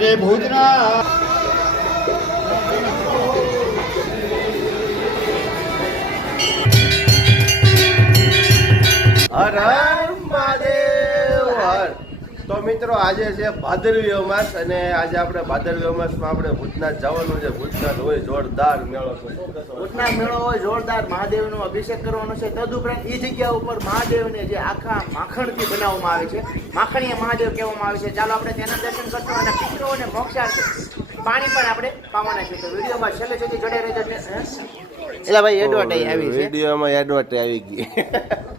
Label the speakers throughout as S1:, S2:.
S1: શ્રી ભુજના
S2: હર તો મિત્રો આજે છે ભાદરવી અમાસ અને આજે આપણે ભાદરવી અમાસમાં આપણે ભૂતનાથ જવાનું છે. ભૂતનાથ હોય જોરદાર મેળો
S3: ભૂતનાથ મેળો હોય જોરદાર મહાદેવનો અભિષેક કરવાનો છે. તદુપરાંત એ જગ્યા ઉપર મહાદેવને જે આખા માખણથી બનાવવામાં આવે છે, માખણીય મહાદેવ કહેવામાં આવે છે. ચાલો આપણે તેના દર્શન કરશું અને પિતૃઓને મોક્ષાર્થે પાણી પણ આપણે પાવાના છે તો વિડીયોમાં છેલ્લે સુધી જોડે રહેજો એલા ભાઈ એડવર્ટાઈઝ આવી છે.
S2: વિડીયોમાં એડવર્ટાઈઝ આવી ગઈ.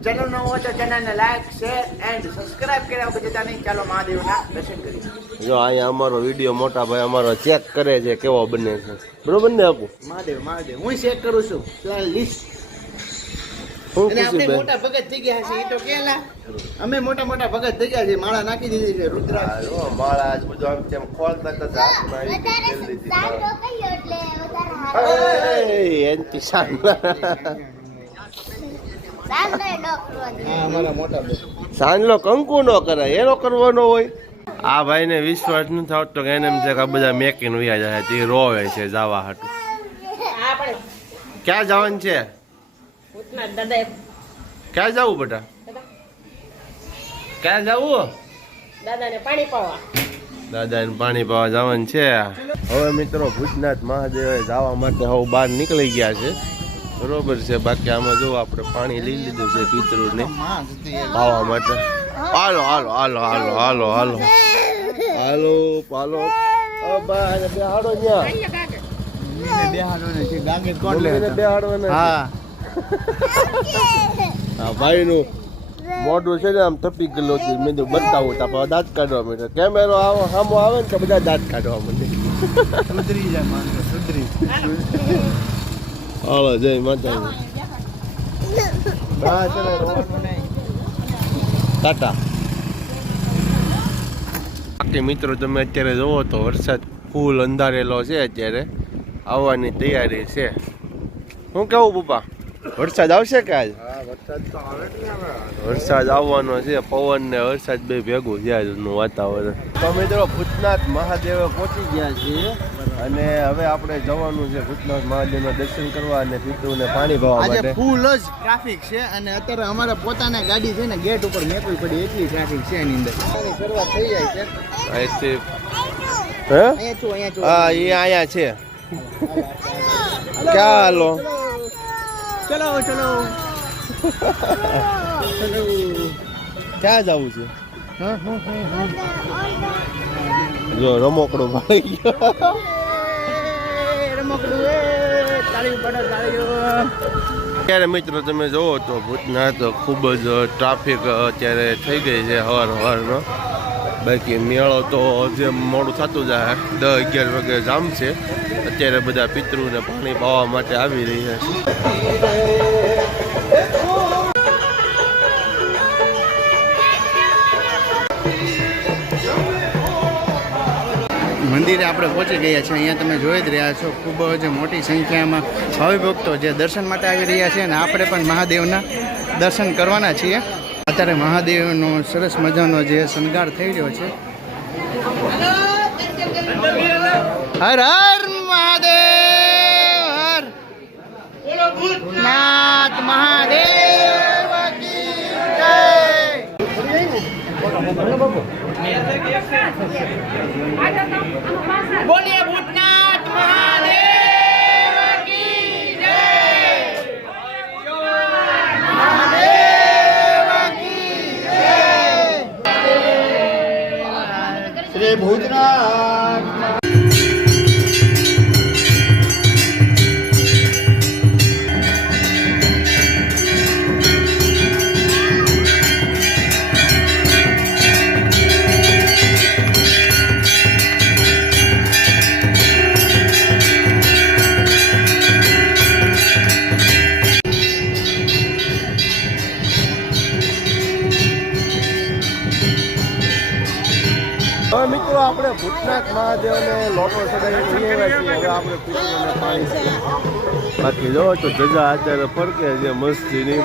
S3: ચેનલ ન હોય તો ચેનલને લાઈક શેર એન્ડ સબસ્ક્રાઇબ કર્યા વગર નહીં. ચાલો મહાદેવના દર્શન કરી
S2: જો અહીંયા અમારો વીડિયો મોટા ભાઈ અમારો ચેક કરે છે કેવો બને છે. બરોબર ને આપું
S3: મહાદેવ મહાદેવ હું ચેક કરું છું. લિસ્ટ અને આપણે મોટા ભગત થઈ ગયા છે એ તો કેલા અમે મોટા મોટા ભગત થઈ ગયા છે માળા નાખી દીધી છે રુદ્રાક્ષ
S2: માળા આજ બધું આમ તેમ ખોલતા હતા એનથી શાંત.
S3: હા અમારા મોટા ભગત.
S2: સાંજનો કંકુ નો કરાય એનો કરવાનો હોય. આ ભાઈને વિશ્વાસ નથી થતો કે એને એમ છે કે આ બધા મેકીન વયા તે રોવે છે જવા હાટું.
S4: આપણે
S2: ક્યાં જવાનું છે? ક્યાં જવું બેટા? ક્યાં જવું?
S4: દાદાને પાણી પાવા.
S2: દાદાને પાણી પાવા જવાનું છે. હવે મિત્રો ભૂતનાથ મહાદેવ જવા માટે હવે બહાર નીકળી ગયા છે. બરોબર છે બાકી આમાં જો આપણે પાણી લઈ લીધું છે પિતૃને પાવા માટે. હાલો હાલો હાલો હાલો હાલો હાલો. હાલો હાલો. અ બા બેહાડો ન્યા. મમ્મીને બેહાડવાના
S3: હા.
S2: આ ભાઈનું મોઢું છે ને આમ થપી ગયેલું હતું મેં તો બતાવું તા પણ દાંત કાઢવા માટે. કેમેરો આવો સામો આવે ને તો બધા દાંત કાઢવા માંડે
S3: સુધરી જાય માનતો સુધરી.
S2: હાલો જય માતા
S3: હા ચલો.
S2: ટાટા. બાકી મિત્રો તમે અત્યારે જોવો તો વરસાદ ફૂલ અંધારેલો છે અત્યારે. આવવાની તૈયારી છે. શું કેવું પપ્પા? વરસાદ આવશે કે આજ
S3: વરસાદ
S2: આવવાનો છે પવન ને વરસાદ બે ભેગું છે આજનું વાતાવરણ. તો મિત્રો ભૂતનાથ મહાદેવે પહોંચી ગયા છીએ અને હવે આપણે જવાનું છે ભૂતનાથ મહાદેવના દર્શન કરવા અને પિતૃને પાણી ભાવ
S3: આજે
S2: માટે.
S3: ફૂલ જ ટ્રાફિક છે અને અત્યારે અમારે પોતાના ગાડી છે ને ગેટ ઉપર મેકવી પડી એટલી ટ્રાફિક છે એની અંદર. શરૂઆત થઈ જાય છે.
S2: અહીંથી હે?
S3: અહીંયા છું
S2: હા એ અહીંયા છે. ક્યાં હાલો
S3: ચલો ચલો
S2: ક્યાં જવું છે? જો રમોકડો ભાઈ. ગયો
S3: રમકડું
S2: અત્યારે મિત્રો તમે જોવો તો ભૂતનાથ ખૂબ જ ટ્રાફિક અત્યારે થઈ ગઈ છે હવાર હવારનો બાકી મેળો તો જેમ મોડું થતું જાય દસ અગિયાર વાગે જામશે અત્યારે બધા પિતૃને પાણી પાવા માટે આવી રહ્યા છે.
S3: મંદિરે આપણે પહોંચી ગયા છીએ. અહીંયા તમે જોઈ જ રહ્યા છો, ખૂબ જ મોટી સંખ્યામાં ભાવિભક્તો જે દર્શન માટે આવી રહ્યા છે અને આપણે પણ મહાદેવના દર્શન કરવાના છીએ. અત્યારે મહાદેવનો સરસ મજાનો જે શણગાર થઈ રહ્યો છે. હર હર મહાદેવ, હર. નાથ મહાદેવ બોલીએ
S1: 그래
S2: 보지나. આપણે ભૂતનાથ મહાદેવને લોટો ચડાવી લઈ આવ્યા છીએ. હવે આપણે પિતૃને પાણી બાકી જો તો ધજા અત્યારે ફરકે છે મસ્તીની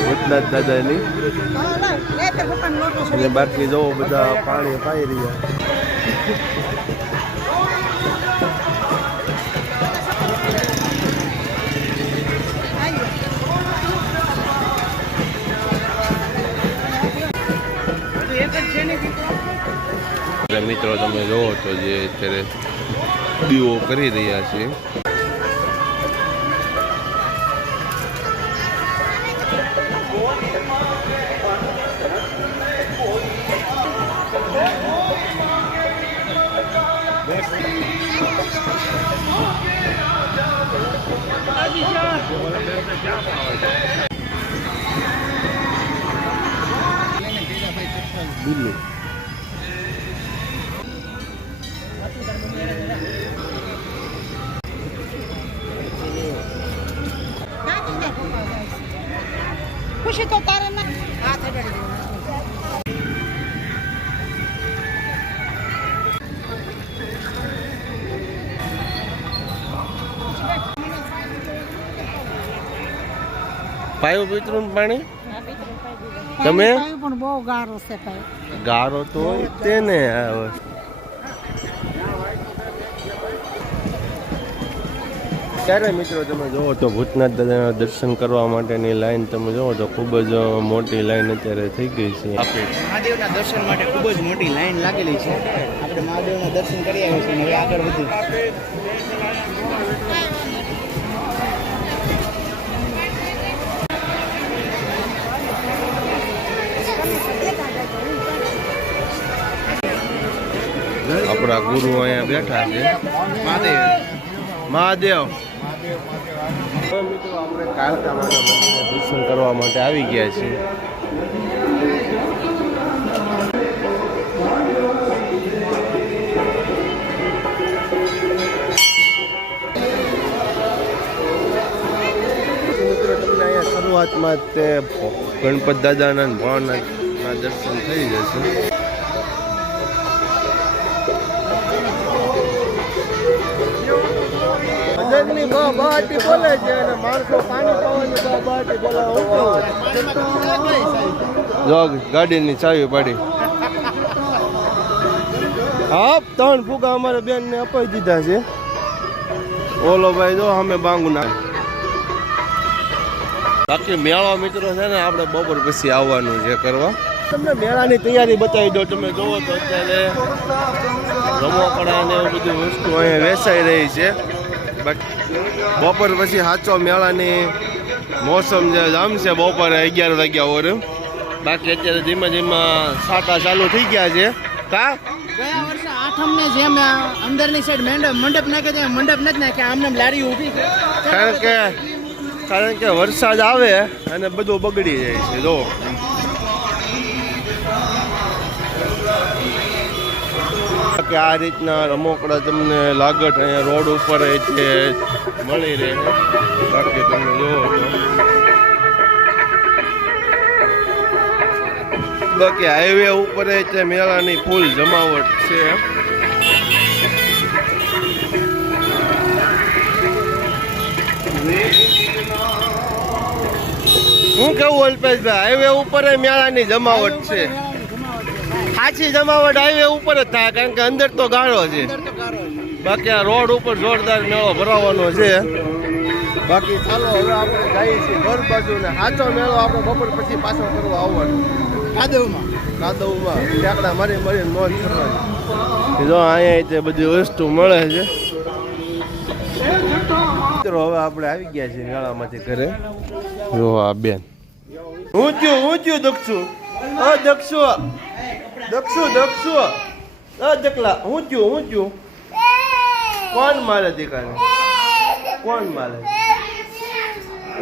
S2: ભૂતનાથ દાદાની. અને બાકી જો બધા પાણી પાઈ રહ્યા. એટલે મિત્રો તમે જોવો તો જે અત્યારે દીવો કરી રહ્યા છે બિલ્લું પાયું પિતૃનું પાણી? તમે?
S5: પણ બહુ ગારો છે ભાઈ
S2: ગારો તો તેને આવે. ત્યારે મિત્રો તમે જોવો તો ભૂતનાથ દાદાના દર્શન કરવા માટેની લાઈન તમે જોવો તો ખૂબ જ મોટી લાઈન અત્યારે થઈ ગઈ છે.
S3: મહાદેવના દર્શન માટે ખૂબ જ મોટી લાઈન લાગેલી છે. આપણે મહાદેવના દર્શન કરી આવ્યા છીએ હવે આગળ વધીએ.
S2: આપણા ગુરુ અહીંયા બેઠા છે.
S3: મહાદેવ.
S2: મહાદેવ. દર્શન કરવા માટે આવી ગયા અહીંયા શરૂઆતમાં તે ગણપત દાદાના ભાવના દર્શન થઈ જશે. બોલે છે અને માણસો પાણી પાવાની બહુ બહાટી બોલાવે જો ગાડીની ચાવી પાડી. હા ત્રણ ફૂગા અમારે બેન ને અપાઈ દીધા છે. ઓલો ભાઈ જો અમે બાંગુ ના બાકી મેળો મિત્રો છે ને આપણે બપોર પછી આવવાનું છે કરવા. તમને મેળાની તૈયારી બતાવી દો. તમે જોવો તો અત્યારે રમોકડા ને એવું બધી વસ્તુ અહીંયા વેચાઈ રહી છે. બપોર પછી સાચો મેળાની મોસમ જે જામશે બપોરે અગિયાર વાગ્યા ઓર. બાકી અત્યારે ધીમે ધીમે સાટા ચાલુ થઈ ગયા છે. કા?
S3: ગયા વર્ષે આઠમને જેમ અંદરની સાઈડ મંડપ મંડપ નાખે છે મંડપ નથી નાખ્યા આમને આમ લારી ઊભી
S2: કારણ કે કારણ કે વરસાદ આવે અને બધું બગડી જાય છે જો. કે આ રીતના રમકડા તમને લાગત અહીંયા રોડ ઉપર એ છે, મળી રહે. બાકી તમે જોવો બાકી હાઈવે ઉપર મેળાની ફૂલ જમાવટ છે. હું કેવું અલ્પેશભાઈ હાઈવે ઉપર મેળાની જમાવટ છે? સાચી જમાવટ હાઈવે ઉપર જ થાય કારણ કે અંદર તો ગાળો છે. બાકી આ રોડ ઉપર જોરદાર મેળો ભરાવાનો છે. બાકી ચાલો હવે આપણે જઈએ છીએ ઘર બાજુ ને સાચો મેળો આપણે બપોર પછી પાછો કરવા આવવાનો.
S3: કાદવમાં.
S2: કાદવમાં. ટેકડા મારી મારી મોજ કરવાની. જો અહીંયા તે બધી વસ્તુ મળે છે. મિત્રો હવે આપણે આવી ગયા છીએ મેળામાંથી ઘરે. જો આ બેન. ઊંચું ઊંચું દક્ષુ. અ દક્ષુ દક્ષુ. દકલા, હું છું હું છું કોણ મારે દીકરાને કોણ મારે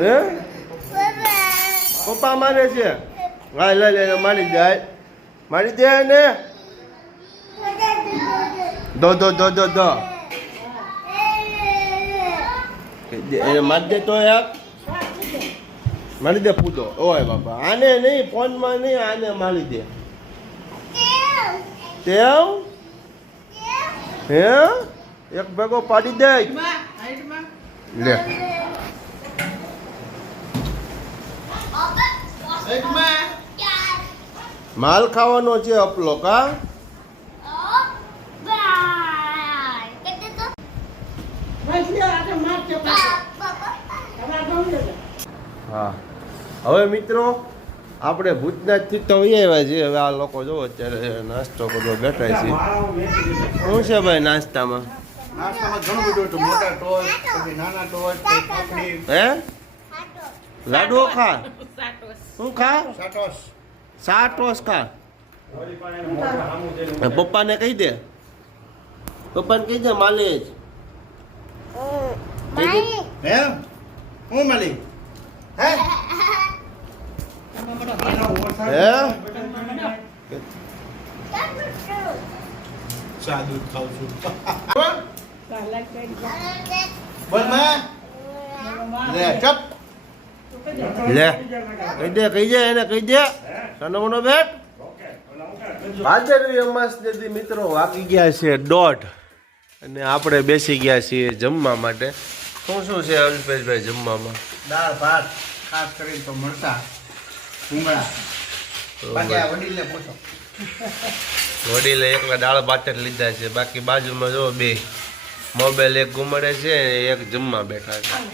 S2: હે? પપ્પા મારે છે? હા લે લે મારી દે મારી દે ને દો દો દો દો, દે- એને મારી દે તો યાર મારી દે પૂતો ઓય બાપા, આને નહીં, ફોનમાં નહીં, આને મારી દે. તેવ હે? એક ભેગો પાડી દે. લે. માલ ખાવાનો છે અપલો, કા? હા. હવે મિત્રો આપણે ભૂતનાથથી તો આવ્યા છીએ. હવે આ લોકો જો અત્યારે નાસ્તો કરવા બેઠા છે. શું છે ભાઈ નાસ્તામાં?
S3: નાસ્તામાં ઘણું બધું હતું. મોટા ટોચ પછી નાના ટોચ પછી પાપડી
S2: હે? લાડુઓ ખા? શું ખા?
S3: સાટોસ.
S2: ટોસ ખા. પપ્પાને કહી દે. પપ્પાને કહી દે માલિક કહી
S3: હે? હું હે
S2: હે?
S3: ચા દૂધ ખાઉં છું. બોલમાં લે ચપ.
S2: લે કહી દે કહી દે એને કહી દે. સનોનો બેટ ભાદરવી અમાસ તેથી મિત્રો વાગી ગયા છે દોઢ. અને આપણે બેસી ગયા છીએ જમવા માટે. શું શું છે અલ્પેશભાઈ જમવામાં?
S3: દાળ ભાત ખાસ કરીને તો મળતા ભૂંગળા. બાકી આ વડીલને પૂછો.
S2: વડીલે એકલા દાળ ભાત લીધા છે. બાકી બાજુમાં જો બે. મોબાઈલ એક ઘુમાડે છે એક જમવા બેઠા છે.